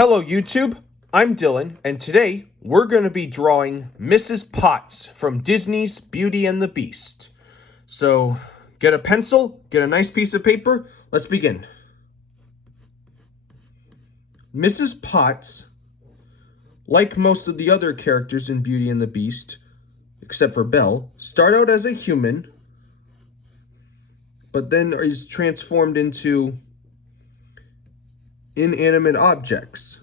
Hello YouTube, I'm Dylan, and today we're going to be drawing Mrs. Potts from Disney's Beauty and the Beast. So get a pencil, get a nice piece of paper, let's begin. Mrs. Potts, like most of the other characters in Beauty and the Beast, except for Belle, start out as a human, but then is transformed into inanimate objects.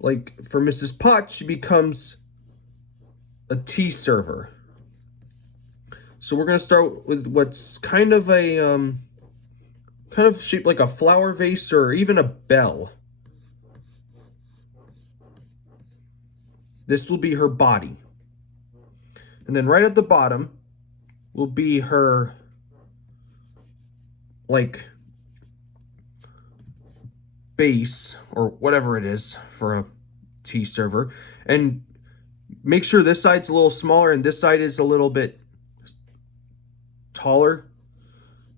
Like for Mrs. Potts, she becomes a tea server. So we're going to start with what's kind of shaped like a flower vase or even a bell. This will be her body. And then right at the bottom will be her, like, base or whatever it is for a tea server. And make sure this side's a little smaller and this side is a little bit taller,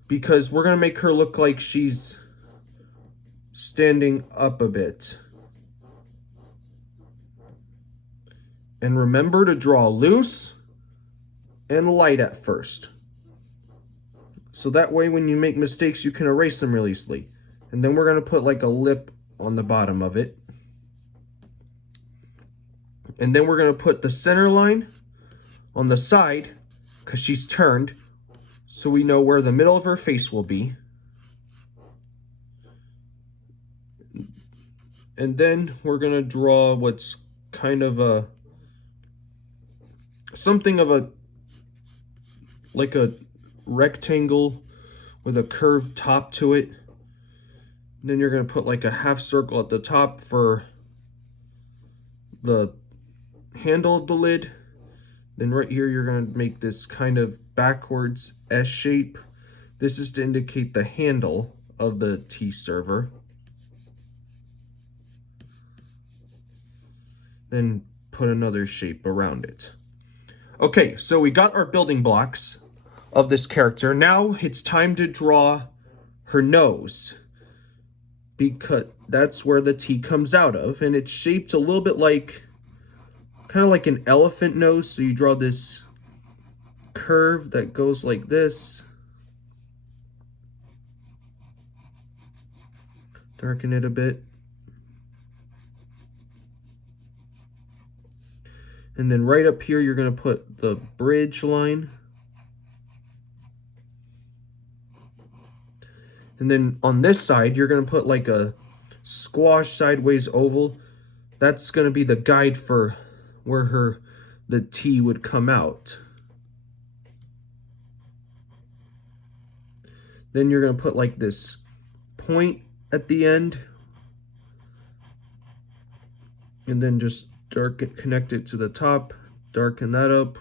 because we're going to make her look like she's standing up a bit. And remember to draw loose and light at first. So that way when you make mistakes, you can erase them really easily. And then we're going to put like a lip on the bottom of it. And then we're going to put the center line on the side, because she's turned, so we know where the middle of her face will be. And then we're going to draw what's kind of something of a, like a rectangle with a curved top to it. And then you're going to put like a half circle at the top for the handle of the lid. Then right here you're going to make this kind of backwards S shape. This is to indicate the handle of the tea server. Then put another shape around it. Okay, so we got our building blocks of this character. Now it's time to draw her nose, because that's where the tea comes out of, and it's shaped a little bit like, kind of like an elephant nose. So you draw this curve that goes like this. Darken it a bit. And then right up here, you're going to put the bridge line. And then on this side, you're going to put like a squash sideways oval. That's going to be the guide for where the tea would come out. Then you're going to put like this point at the end. And then just connect it to the top, darken that up.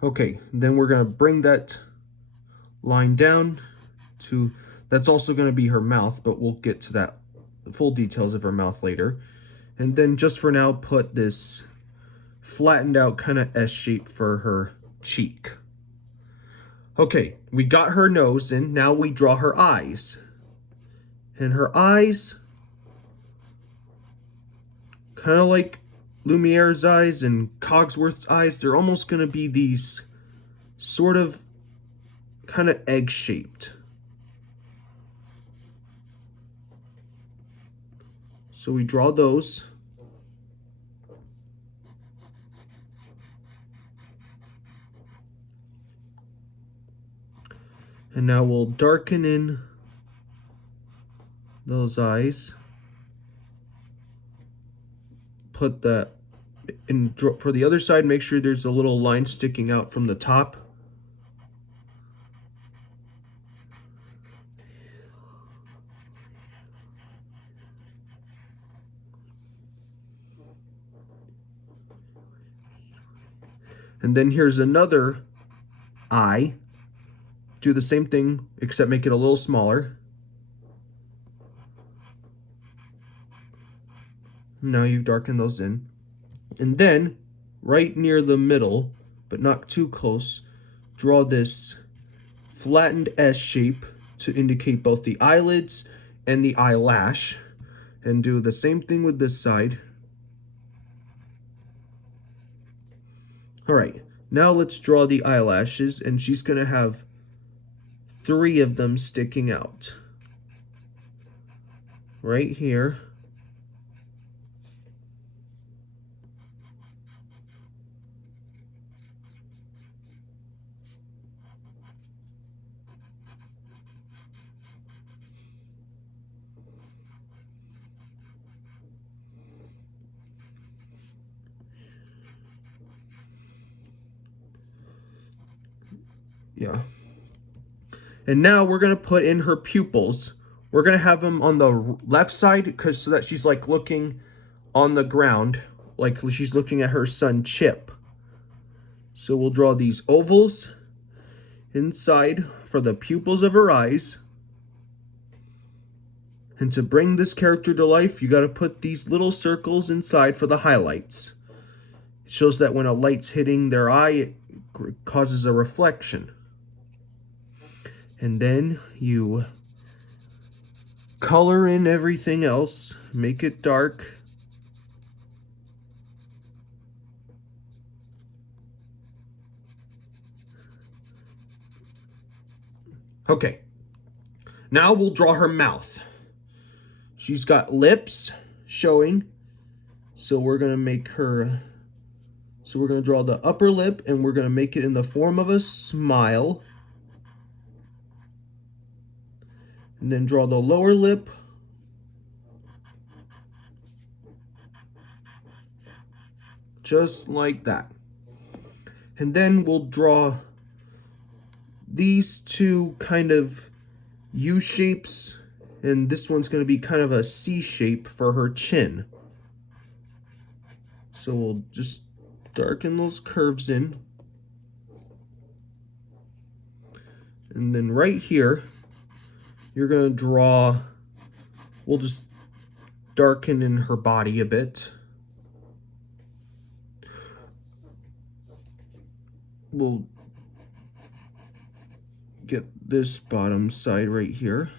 Okay, then we're going to bring that line down to, that's also going to be her mouth, but we'll get to that, the full details of her mouth later. And then just for now, put this flattened out kind of S shape for her cheek. Okay, we got her nose in, now we draw her eyes. And her eyes, kind of like Lumiere's eyes and Cogsworth's eyes, they're almost going to be these sort of kind of egg-shaped. So we draw those. And now we'll darken in those eyes. Put that in for the other side, make sure there's a little line sticking out from the top. And then here's another eye. Do the same thing, except make it a little smaller. Now you've darkened those in. And then, right near the middle, but not too close, draw this flattened S shape to indicate both the eyelids and the eyelash. And do the same thing with this side. All right, now let's draw the eyelashes, and she's gonna have 3 of them sticking out. Right here. Yeah. And now we're going to put in her pupils. We're going to have them on the left side because so that she's like looking on the ground, like she's looking at her son Chip. So we'll draw these ovals inside for the pupils of her eyes. And to bring this character to life, you got to put these little circles inside for the highlights. It shows that when a light's hitting their eye, it causes a reflection. And then you color in everything else, make it dark. Okay, now we'll draw her mouth. She's got lips showing, so we're gonna draw the upper lip, and we're gonna make it in the form of a smile. And then draw the lower lip. Just like that. And then we'll draw these 2 kind of U shapes, and this one's going to be kind of a C shape for her chin. So we'll just darken those curves in. And then right here, you're going to draw, we'll just darken in her body a bit. We'll get this bottom side right here.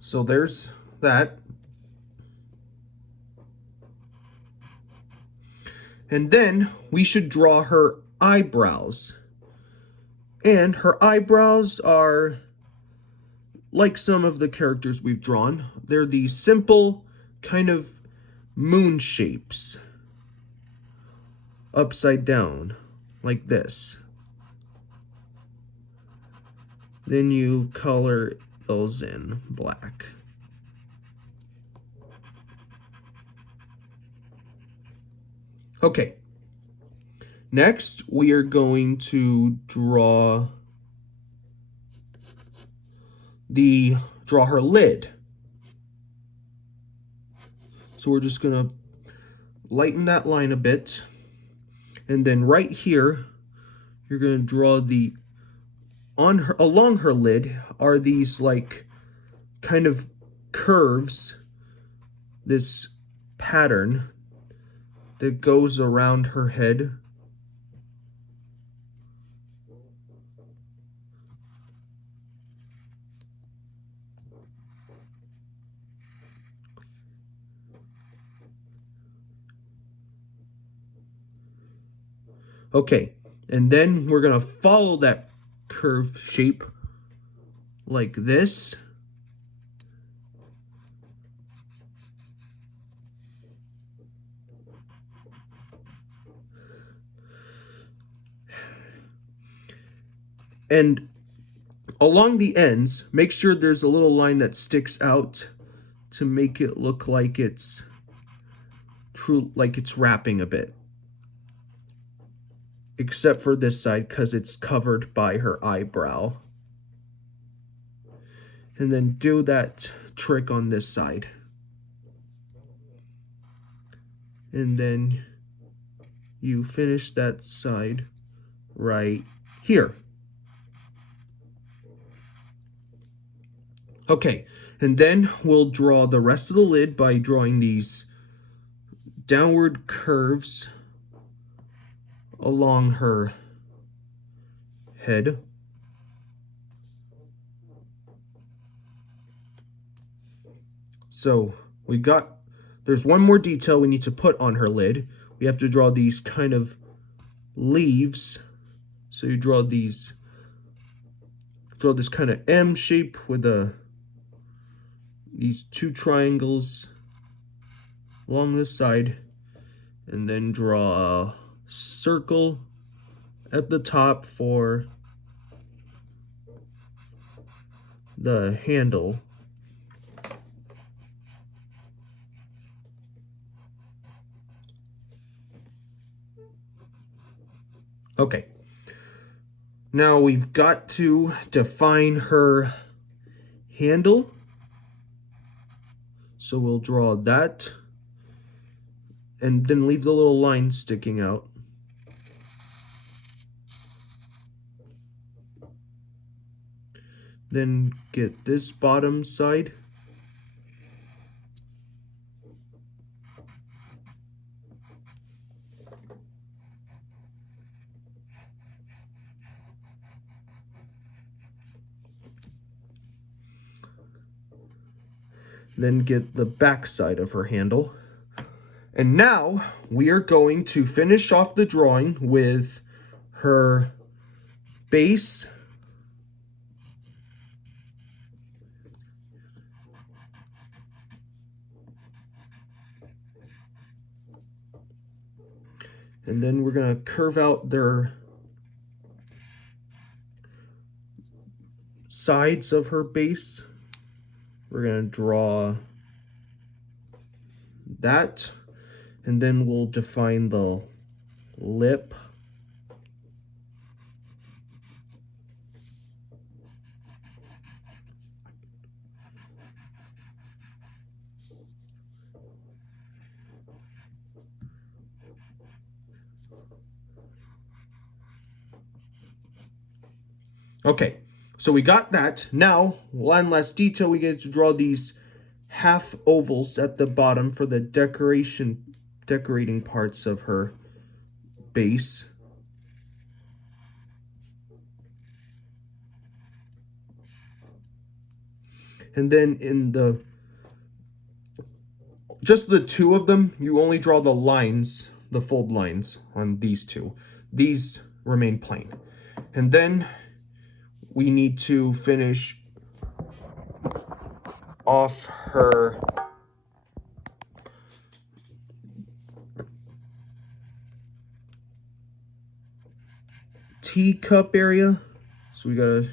So there's that. And then we should draw her eyebrows. And her eyebrows are like some of the characters we've drawn. They're these simple kind of moon shapes. Upside down, like this. Then you color those in black. Okay. Next, we are going to draw her lid. So we're just gonna lighten that line a bit. And then right here, you're gonna draw along her lid are these like kind of curves, this pattern that goes around her head. Okay, and then we're gonna follow that curve shape like this. And along the ends, make sure there's a little line that sticks out to make it look like it's wrapping a bit. Except for this side, because it's covered by her eyebrow. And then do that trick on this side. And then you finish that side right here. Okay, and then we'll draw the rest of the lid by drawing these downward curves along her head. So there's one more detail we need to put on her lid. We have to draw these kind of leaves. So you draw this kind of M shape with these two triangles along this side, and then draw a circle at the top for the handle. Okay, now we've got to define her handle. So we'll draw that and then leave the little line sticking out. Then get this bottom side. Then get the back side of her handle. And now we are going to finish off the drawing with her base, and then we're going to curve out their sides of her base. We're going to draw that, and then we'll define the lip. Okay, so we got that. Now, one last detail, we get to draw these half ovals at the bottom for the decorating parts of her base. And then in just the two of them, you only draw the lines, the fold lines on these two. These remain plain. And then we need to finish off her teacup area. So we gotta,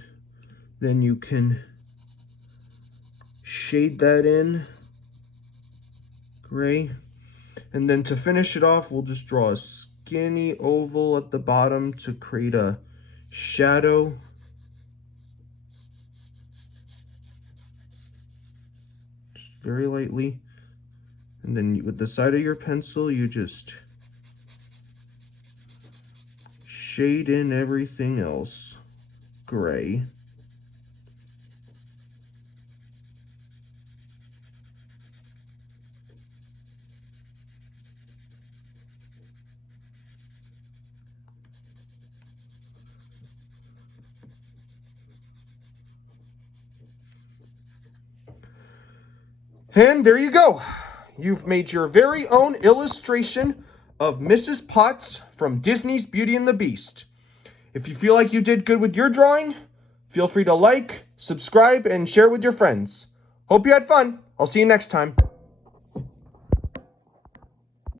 then you can shade that in gray. And then to finish it off, we'll just draw a skinny oval at the bottom to create a shadow. Just very lightly. And then with the side of your pencil, you just shade in everything else gray. And there you go. You've made your very own illustration of Mrs. Potts from Disney's Beauty and the Beast. If you feel like you did good with your drawing, feel free to like, subscribe, and share with your friends. Hope you had fun. I'll see you next time.